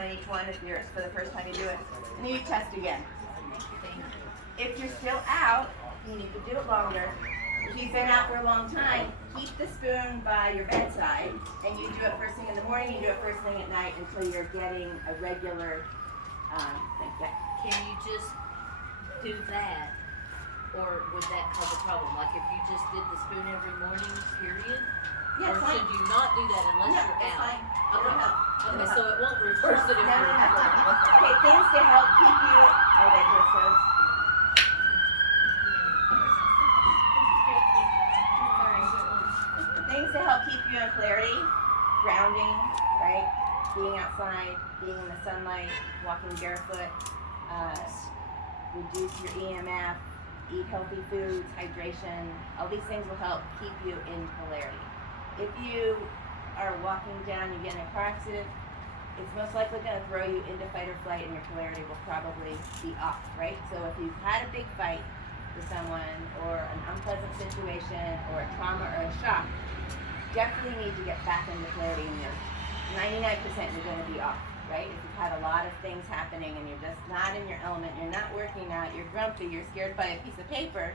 on each one if you're for the first time you do it. And then you test again. If you're still out, you need to do it longer. If you've been out for a long time, keep the spoon by your bedside, and you do it first thing in the morning, you do it first thing at night until you're getting a regular thing. Yeah. Can you just do that, or would that cause a problem? Like if you just did the spoon every morning, period? Yeah, or fine. should you not do that unless No, you're it's out? fine. Okay, so it won't reverse it if No, no, you're no. out. Okay, things to help keep you. Oh, they just those. Things to help keep you in clarity, grounding, right? Being outside, being in the sunlight, walking barefoot, reduce your EMF, eat healthy foods, hydration. All these things will help keep you in polarity. If you are walking down, you get in a car accident, it's most likely going to throw you into fight or flight, and your polarity will probably be off, right? So if you've had a big fight with someone, or an unpleasant situation, or a trauma or a shock, definitely need to get back into polarity, and you're 99% you're going to be off, right? If you've had a lot of things happening and you're just not in your element, you're not working out, you're grumpy, you're scared by a piece of paper,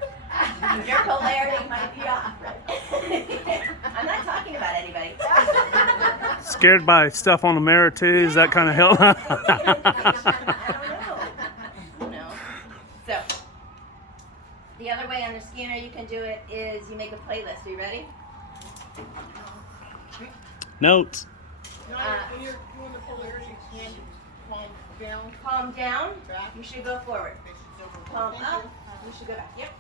your polarity might be off, right? I'm not talking about anybody. Scared by stuff on the mirror too? Does that kind of help? I don't know. So, the other way on the scanner you can do it is you make a playlist. Are you ready? Notes. When you're doing the polarity, can you calm down? Palm down, Back. you should go forward. Palm up, you should go back. Yep.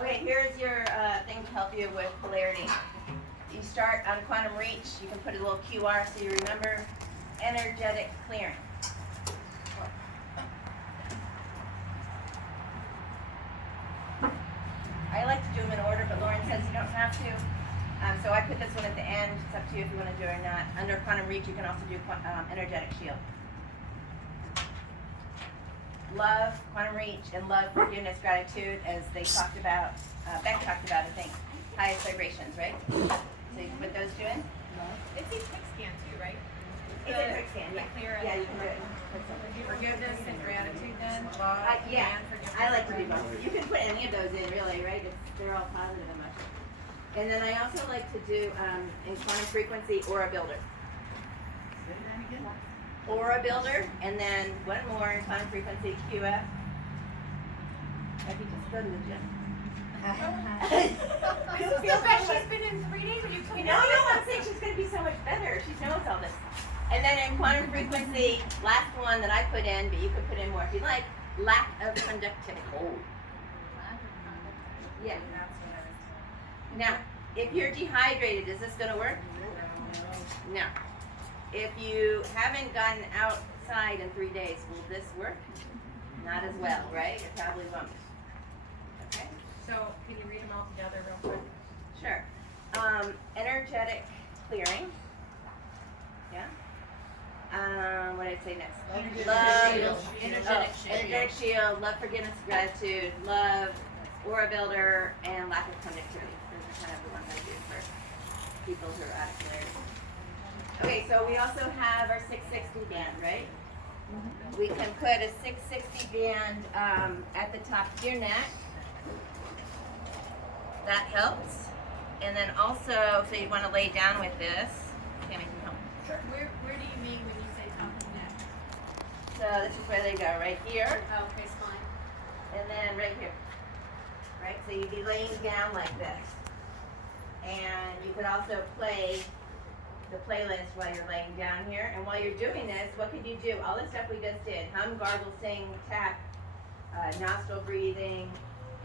Okay, here's your thing to help you with polarity. You start on quantum reach. You can put a little QR so you remember. Energetic clearing. I like to do them in order, but Lauren says you don't have to. So I put this one at the end. It's up to you if you want to do it or not. Under quantum reach, you can also do energetic shield. Love, quantum reach, and love, forgiveness, gratitude, as they talked about, Beck talked about, I think, highest vibrations, right? So you can put those two in. It's a quick scan too, right? It's a quick scan, yeah. Yeah, you can do it. Forgiveness and gratitude then, love Yeah, and forgiveness. I like to do both. You can put any of those in, really, right? They're all positive emotions. And then I also like to do, in quantum frequency, aura builder. Aura builder, and then one more in quantum frequency, QF. If you just go to the gym. This is the best she's been in 3 days. Are you coming No, I'm saying she's going to be so much better. She knows all this. And then in quantum frequency, last one that I put in, but you could put in more if you like, lack of conductivity. Yeah. Now, if you're dehydrated, is this going to work? No. If you haven't gotten outside in 3 days, will this work? Not as well, right? It probably won't. Okay? So, can you read them all together real quick? Sure. Energetic clearing. Yeah. What did I say next? Energetic shield. Energetic shield, love, forgiveness, gratitude, love, aura builder, and lack of conductivity. Those are kind of the ones I do for people who are out of clarity. Okay, so we also have our 660 band, right? Mm-hmm. We can put a 660 band at the top of your neck. That helps. And then also, so you want to lay down with this. Tammy can help. Where do you mean when you say top of the neck? So this is where they go, right here, Oh, okay, spine. and then right here. Right, so you'd be laying down like this. And you could also play the playlist while you're laying down here. And while you're doing this, what could you do? All the stuff we just did, hum, gargle, sing, tap, nostril breathing,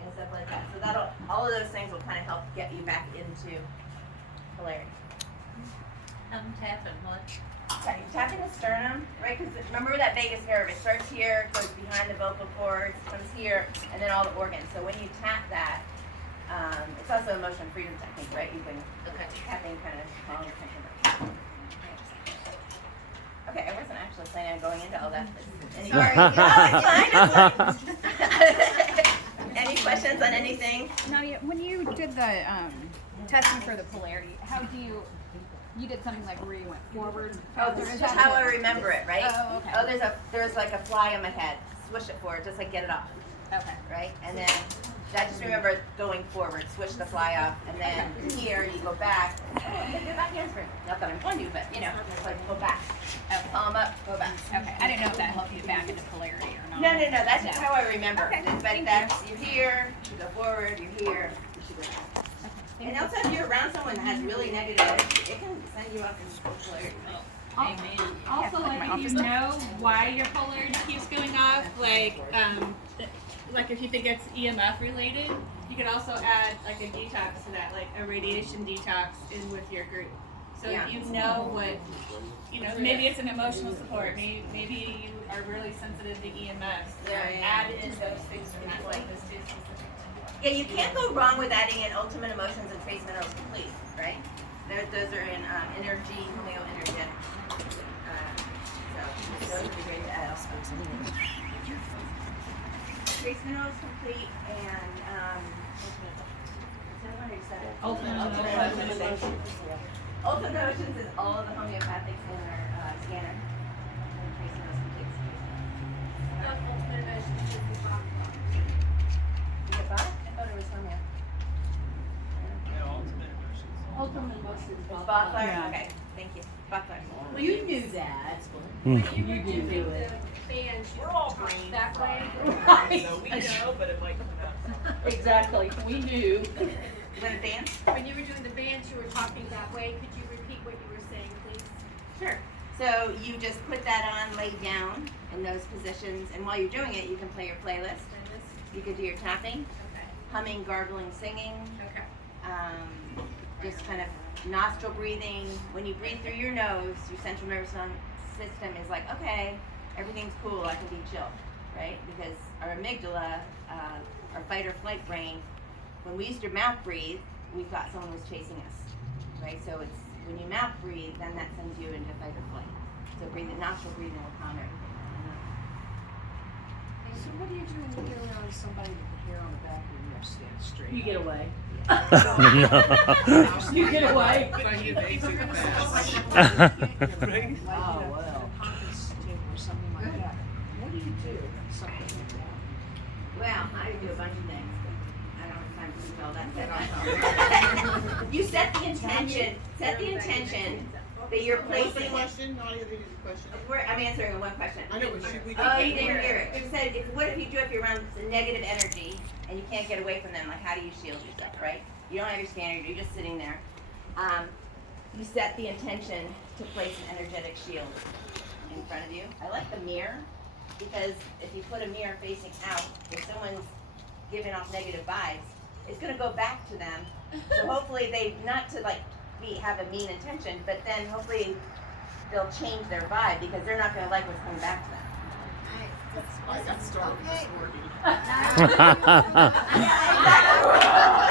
and stuff like that. So all of those things will kind of help get you back into polarity. Tapping what? Okay, tapping the sternum, right? Because remember that vagus nerve, it starts here, goes behind the vocal cords, comes here, and then all the organs. So when you tap that, it's also a motion freedom technique, right? You can, tapping kind of calm your tension. Okay, I wasn't actually planning on going into all that. Sorry. No, it's fine. Any questions on anything? Nadia, when you did the testing for the polarity, how do you You did something like where you went forward. Oh, this is just how I remember it, right? Oh, okay. Oh, there's like a fly on my head. Swish it forward, just like get it off, Okay. right? And then I just remember going forward, swish the fly off, and then here you go back. Oh, get the back handspring. Not that I'm going to, but you know, like go back. Okay. Palm up, go back. Okay. I didn't know if that helped you back into polarity or not. No, that's just how I remember. Okay, But thank that's you're here, you go forward, you're here, you should go back. And also, if you're around someone that has really negative energy, it can send you up into polarity. Amen. Also, Yeah, like my if office you know why your polarity keeps going off, like if you think it's EMF related, you could also add like a detox to that, like a radiation detox in with your group. So Yeah. you know what, maybe it's an emotional support. Maybe you are really sensitive to EMFs. Add in those things from that, like this is specific to Yeah, you can't go wrong with adding in Ultimate Emotions and Trace Minerals Complete, right? Those are in energy, homeoenergetics. So those would be great to add also. Trace Minerals Complete and Ultimate Emotions. Ultimate Emotions is all of the homeopathics in our scanner. And Trace Minerals Complete. You get bought? I thought it was homeo. Ultimate emotions. Bachler? Yeah. Okay, thank you. Bachler. Well, you knew that. Hmm. You were You do it. We're all green. that way. Right. So we know, but it might come out. Exactly. We knew. You want to dance? When you were doing the bands, you were talking that way. Could you repeat what you were saying, please? Sure. So you just put that on, lay down in those positions, and while you're doing it, you can play your playlist. You could do your tapping, Okay. humming, garbling, singing, Okay. just kind of nostril breathing. When you breathe through your nose, your central nervous system is like, okay, everything's cool, I can be chill, right? Because our amygdala, our fight or flight brain, when we used to mouth breathe, we thought someone was chasing us, right? So it's when you mouth breathe, then that sends you into fight or flight. So nostril breathing will calm everything. So what do you do when you get around somebody with the hair on the back of your neck stand straight? You get away. No. You get away. Oh, well. Conference table or something like that. What do you do when something like that? Well, I do a bunch of things. I don't have time to tell that. You set the intention. Set the intention that you're What's the placing. question? Nadia, did you the question? I'm answering one question. I know, but should we? Oh, you didn't hear it. You said, what if you're around the negative energy and you can't get away from them? Like, how do you shield yourself, right? You don't have your scanner. You're just sitting there. You set the intention to place an energetic shield in front of you. I like the mirror because if you put a mirror facing out, if someone's giving off negative vibes, it's going to go back to them. So hopefully they, not to like have a mean intention, but then hopefully they'll change their vibe because they're not going to like what's coming back to them. I got started this morning. Yeah, exactly.